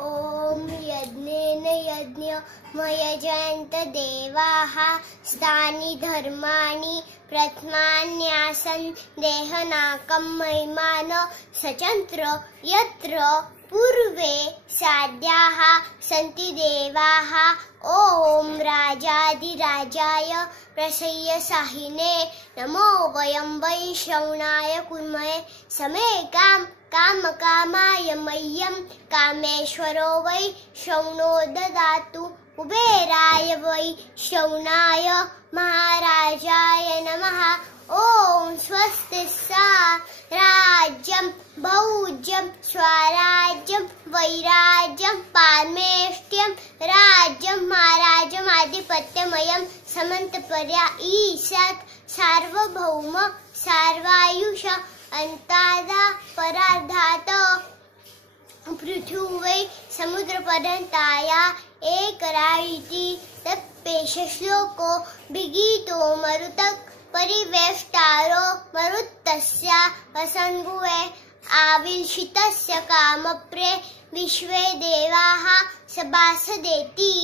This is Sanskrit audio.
ॐ यज्ञेन यज्ञमयजन्त देवाः स्तानि धर्माणि प्रथमान्यासन् देहनाकं महिमान सचन्त्र यत्र पूर्वे साध्याः सन्ति देवाः। ॐ राजाधिराजाय प्रसह्यसाहिने नमो वयं वै श्रवणाय कुर्महे समे कामकामाय मह्यं कामेश्वरो वै श्रवणो ददातु। कुबेराय वै श्रवणाय महाराजाय नमः। ॐ स्वस्ति राज्यं भौज्यं स्वराज्यं वैराज्यं पारमेष्ट्यं राज्यं महाराज्यं आधिपत्यमयं समन्तपर्या ईशत् सार्वभौम सर्वायुष अंतादा परार्धात पृथ्वी समुद्रपर्यन्ताया एकराइति तत्पेशश्लोको विगीतो मरुतक परिवेष्टारो मरुत्तस्य वसन्भुवे आविर्षितस्य कामप्रे विश्वे देवाः सभासदेति।